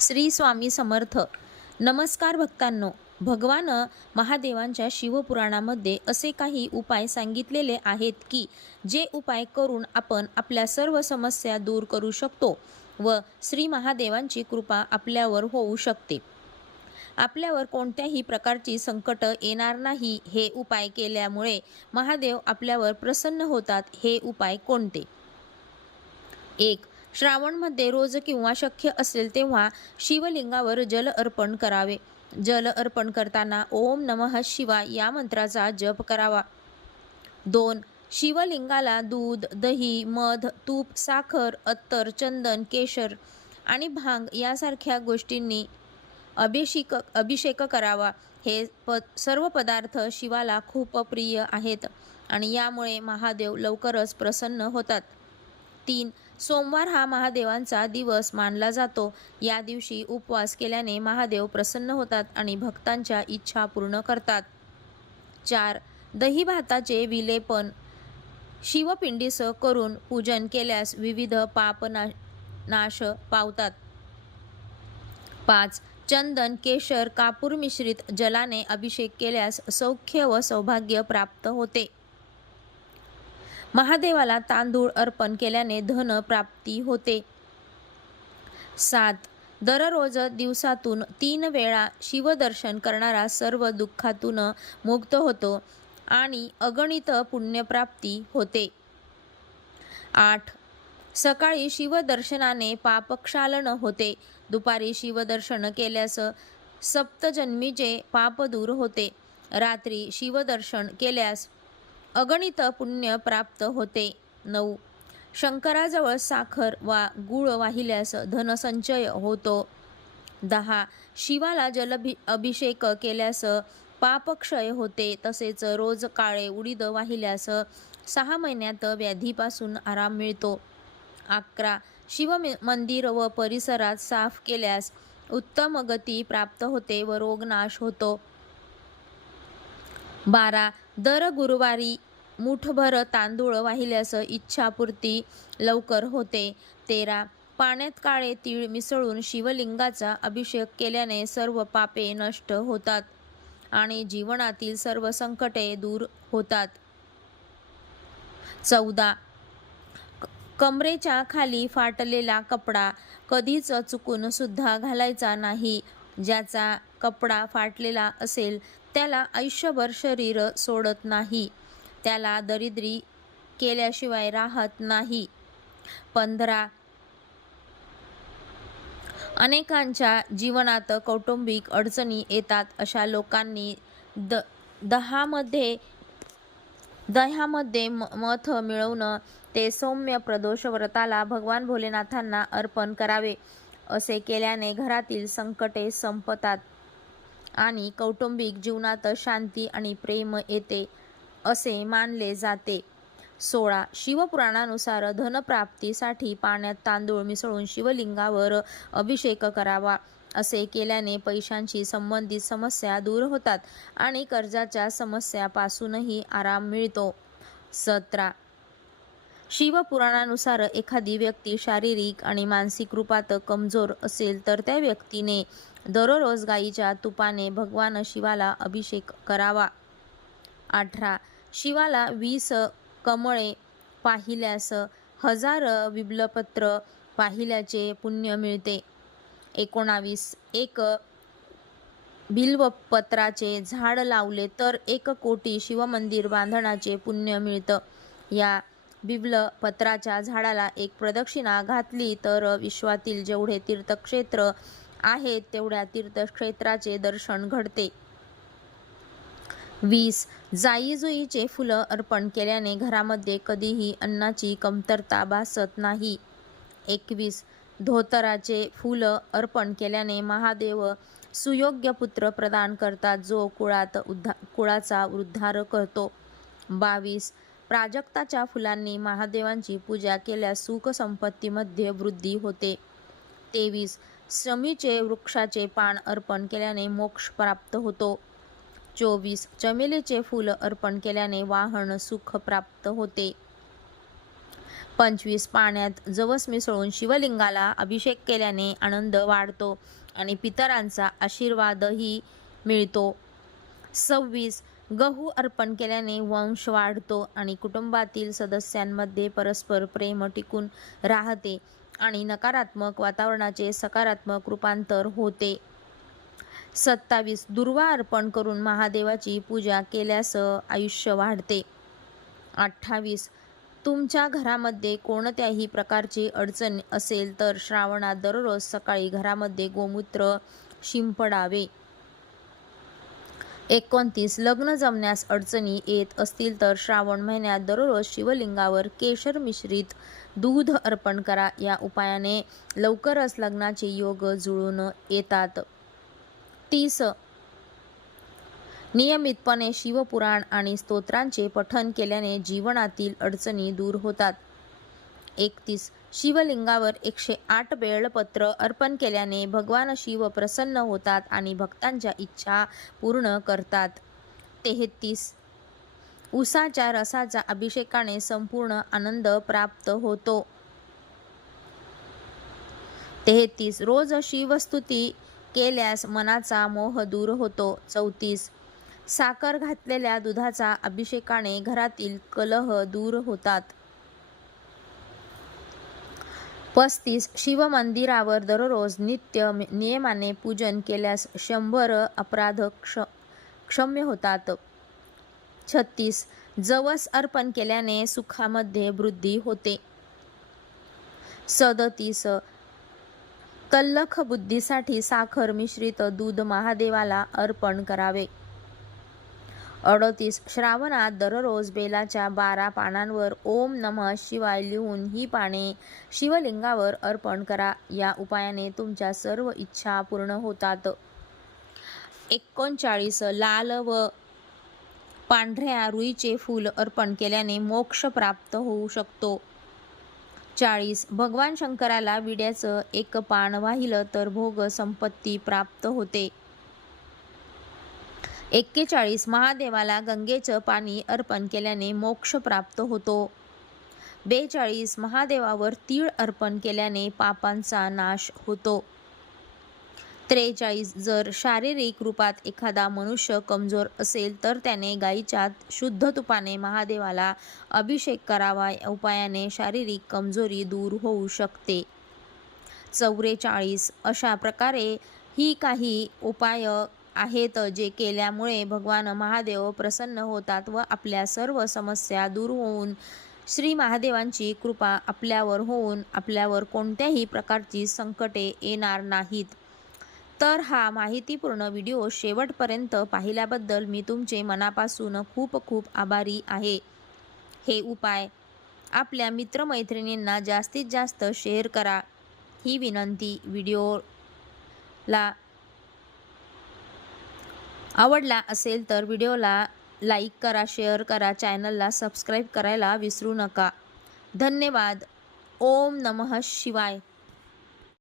श्री स्वामी समर्थ. नमस्कार भक्तांनो. भगवान महादेवांच्या शिवपुराणामध्ये असे काही उपाय सांगितलेले आहेत की जे उपाय करून आपण आपल्या सर्व समस्या दूर करू शकतो व श्री महादेवांची कृपा आपल्यावर होऊ शकते. आपल्यावर कोणत्याही प्रकारची संकट येणार नाही. हे उपाय केल्यामुळे महादेव आपल्यावर प्रसन्न होतात. हे उपाय कोणते? 1. श्रावणमध्ये रोज किंवा शक्य असेल तेव्हा शिवलिंगावर जल अर्पण करावे. जल अर्पण करताना ओम नमः शिवाय या मंत्राचा जप करावा. 2. शिवलिंगाला दूध, दही, मध, तूप, साखर, अत्तर, चंदन, केशर आणि भांग यासारख्या गोष्टींनी अभिषेक करावा. हे सर्व पदार्थ शिवाला खूप प्रिय आहेत आणि यामुळे महादेव लवकरच प्रसन्न होतात. 3. सोमवार हा महादेवांचा दिवस मानला जातो. या दिवशी उपवास केल्याने महादेव प्रसन्न होतात आणि भक्तांच्या इच्छा पूर्ण करतात. 4. दही भाताचे विलेपन शिवपिंडीस करून पूजन केल्यास विविध पाप नाश पावतात. 5. चंदन, केशर, कापूर मिश्रित जलाने अभिषेक केल्यास सौख्य व सौभाग्य प्राप्त होते. महादेवाला तांदूळ अर्पण केल्याने धन प्राप्ती होते. 7. दररोज दिवसातून 3 वेळा शिवदर्शन करणारा सर्व दुःखातून मुक्त होतो आणि अगणित पुण्यप्राप्ती होते. 8. सकाळी शिवदर्शनाने पापक्षालन होते. दुपारी शिवदर्शन केल्यास सप्तजन्मीचे पाप दूर होते. रात्री शिवदर्शन केल्यास अगणित पुण्य प्राप्त होते. 9. शंकराजवळ साखर वा गूळ वाहिल्यास धनसंचय होतो. 10. शिवाला अभिषेक केल्यास पापक्षय होते. तसेच रोज काळे उडीद वाहिल्यास 6 महिन्यात व्याधीपासून आराम मिळतो. 11. शिव मंदिर व परिसरात साफ केल्यास उत्तम गती प्राप्त होते व रोगनाश होतो. 12. दर गुरुवारी मुठभर तांदूळ वाहिल्यास इच्छापूर्ती लवकर होते. 13. पाण्यात काळे तीळ मिसळून शिवलिंगाचा अभिषेक केल्याने सर्व पापे नष्ट होतात आणि जीवनातील सर्व संकटे दूर होतात. 14. कमरेच्या खाली फाटलेला कपडा कधीच चुकून सुद्धा घालायचा नाही. ज्याचा कपडा फाटलेला असेल त्याला आयुष्यभर शरीर सोडत नाही. त्याला दरिद्री केल्याशिवाय राहत नाही. 15. अनेकांच्या जीवनात कौटुंबिक अडचणी येतात. अशा लोकांनी दह्यामध्ये मध मिळवून ते सौम्य प्रदोष व्रताला भगवान भोलेनाथांना अर्पण करावे. असे केल्याने घरातील संकटे संपतात आणि कौटुंबिक जीवनात शांती आणि प्रेम येते असे मानले जाते. 16. शिवपुराणानुसार धनप्राप्तीसाठी पाण्यात तांदूळ मिसळून शिवलिंगावर अभिषेक करावा. असे केल्याने पैशांशी संबंधित समस्या दूर होतात आणि कर्जाच्या समस्यापासूनही आराम मिळतो. 17. शिवपुराणानुसार एखादी व्यक्ती शारीरिक आणि मानसिक रूपात कमजोर असेल तर त्या व्यक्तीने दररोज गाईच्या तुपाने भगवान शिवाला अभिषेक करावा. 18. शिवाला 20 कमळे पाहिल्यास 1000 बिल्वपत्र पाहिल्याचे पुण्य मिळते. 19. एक बिल्वपत्राचे झाड लावले तर 1 कोटी शिवमंदिर बांधण्याचे पुण्य मिळतं. या बिल्वपत्राच्या झाडाला एक प्रदक्षिणा घातली तर विश्वातील जेवढे तीर्थक्षेत्र आहेत तेवढ्या तीर्थक्षेत्राचे दर्शन घडते. 20. जाई-जुईचे फुलं अर्पण केल्याने घरामध्ये कधीही अन्नाची कमतरता भासत नाही. 21. धोतराचे फूल अर्पण केल्याने महादेव सुयोग्य पुत्र प्रदान करतात जो कुळाचा उद्धार करतो. 22. प्राजक्ताच्या फुलांनी महादेवांची पूजा केल्यास सुख संपत्तीमध्ये वृद्धी होते. 23. शमीचे वृक्षाचे पान अर्पण केल्याने मोक्ष प्राप्त होतो. 24. चमेलीचे फूल अर्पण केल्याने वाहन सुख प्राप्त होते. 25 पाण्यात जवस मिसळून शिवलिंगाला अभिषेक केल्याने आनंद वाढतो आणि पितरांचा आशीर्वादही मिळतो. 26 गहू अर्पण केल्याने वंश वाढतो आणि कुटुंबातील सदस्यांमध्ये परस्पर प्रेम टिकून राहते आणि नकारात्मक वातावरणाचे सकारात्मक रूपांतर होते. 27 दुर्वा अर्पण करून महादेवाची पूजा केल्यास आयुष्य वाढते. 28 तुमच्या घरामध्ये कोणत्याही प्रकारची अडचण असेल तर श्रावणात दररोज सकाळी घरामध्ये गोमूत्र शिंपडावे. 29 लग्न जमण्यास अडचणी येत असतील तर श्रावण महिन्यात दररोज शिवलिंगावर केशर मिश्रित दूध अर्पण करा. या उपायाने लवकरच लग्नाचे योग जुळून येतात. 30 नियमितपणे शिवपुराण आणि स्तोत्रांचे पठण केल्याने जीवनातील अडचणी दूर होतात. 31 शिवलिंगावर 108 बेलपत्र अर्पण केल्याने भगवान शिव प्रसन्न होतात आणि भक्तांच्या इच्छा पूर्ण करतात. 33 उसाच्या रसाचा अभिषेकाने संपूर्ण आनंद प्राप्त होतो. 33 रोज शिवस्तुती केल्यास मनाचा मोह दूर होतो. 34 साखर घातलेल्या दुधाचा अभिषेकाने घरातील कलह दूर होतात. 35 शिवमंदिरावर दररोज नित्य नियमाने पूजन केल्यास 100 अपराध क्षम्य होतात. 36 जवस अर्पण केल्याने सुखामध्ये वृद्धी होते. 37 तल्लख बुद्धीसाठी साखर मिश्रित दूध महादेवाला अर्पण करावे. 38 श्रावणात दररोज बेलाच्या 12 पानांवर ओम नमः शिवाय लिहून ही पाने शिवलिंगावर अर्पण करा. या उपायाने तुमच्या सर्व इच्छा पूर्ण होतात. 39 लाल व पांढऱ्या रुईचे फूल अर्पण केल्याने मोक्ष प्राप्त होऊ शकतो. 40 भगवान शंकराला विड्याचं एक पान वाहिलं तर भोग संपत्ती प्राप्त होते. 41 महादेवाला गंगेचं पाणी अर्पण केल्याने मोक्ष प्राप्त होतो. 42 महादेवावर तीळ अर्पण केल्याने पापांचा नाश होतो. 43 जर शारीरिक रूपात एखादा मनुष्य कमजोर असेल तर त्याने गाईच्या शुद्ध तुपाने महादेवाला अभिषेक करावा. या उपायाने शारीरिक कमजोरी दूर होऊ शकते. 44 अशा प्रकारे ही काही उपाय आहेत जे केल्यामुळे भगवान महादेव प्रसन्न होतात व आपल्या सर्व समस्या दूर होऊन श्री महादेवांची कृपा आपल्यावर होऊन आपल्यावर कोणत्याही प्रकारची संकटे येणार नाहीत. तर हा माहितीपूर्ण व्हिडिओ शेवटपर्यंत पाहिल्याबद्दल मी तुमचे मनापासून खूप खूप आभारी आहे. हे उपाय आपल्या मित्रमैत्रिणींना जास्तीत जास्त शेअर करा ही विनंती. व्हिडिओला आवडला असेल तर व्हिडिओला लाईक करा, शेअर करा, चॅनलला सबस्क्राईब करायला विसरू नका. धन्यवाद. ओम नमः शिवाय.